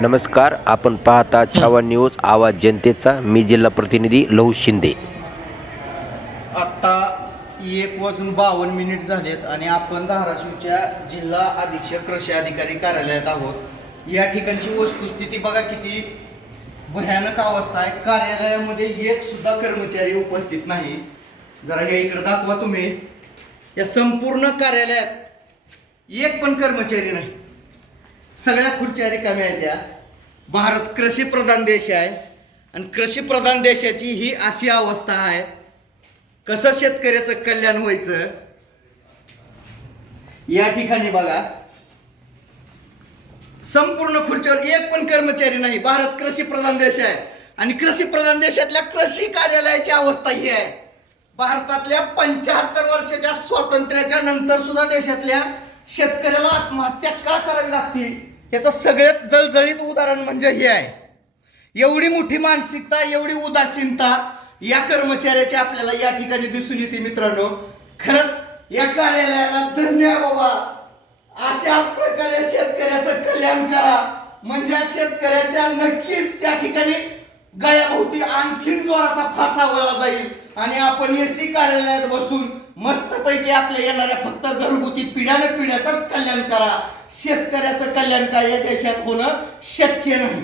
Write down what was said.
नमस्कार आपण पाहता छावा न्यूज आवाज जनतेचा. मी जिल्हा प्रतिनिधी लहू शिंदे. आत्ता एक वाजून बावन्न मिनिट झालेत आणि आपण धाराशिवच्या जिल्हा अधीक्षक कृषी अधिकारी कार्यालयात आहोत. या ठिकाणची वस्तुस्थिती बघा किती भयानक अवस्था आहे. कार्यालयामध्ये एक सुद्धा कर्मचारी उपस्थित नाही. जरा हे इकडे दाखवा तुम्ही. या संपूर्ण कार्यालयात एक पण कर्मचारी नाही. सगळ्या खुर्च्या रिकाम्या आहेत त्या भारत कृषी प्रधान देश आहे. आणि कृषीप्रधान देशाची ही अशी अवस्था आहे. कसं शेतकऱ्याचं कल्याण व्हायचं? या ठिकाणी बघा. संपूर्ण खुर्चीवर एक पण कर्मचारी नाही. भारत कृषी प्रधान देश आहे. आणि कृषी प्रधान देशातल्या कृषी कार्यालयाची अवस्था ही आहे. भारतातल्या पंच्याहत्तर वर्षाच्या स्वातंत्र्याच्या नंतर सुद्धा देशातल्या शेतकऱ्याला आत्महत्या का करावी लागते याचं सगळ्यात जळजळीत उदाहरण म्हणजे हे आहे. एवढी मोठी मानसिकता एवढी उदासीनता या कर्मचाऱ्याची आपल्याला या ठिकाणी दिसून येते मित्रांनो. खरंच या कार्यालयाला धन्य बाबा. अशा प्रकारे शेतकऱ्याचं कल्याण करा. म्हणजे शेतकऱ्याच्या नक्कीच त्या ठिकाणी गळ्याभोवती आणखीन जोराचा फासा वळला जाईल. आणि आपण एसी कार्यालयात बसून पैकी आपल्या येणाऱ्या फक्त घरगुती पिढ्याने पिढ्याचंच कल्याण करा. शेतकऱ्याचं कल्याण काय या देशात होणं शक्य नाही.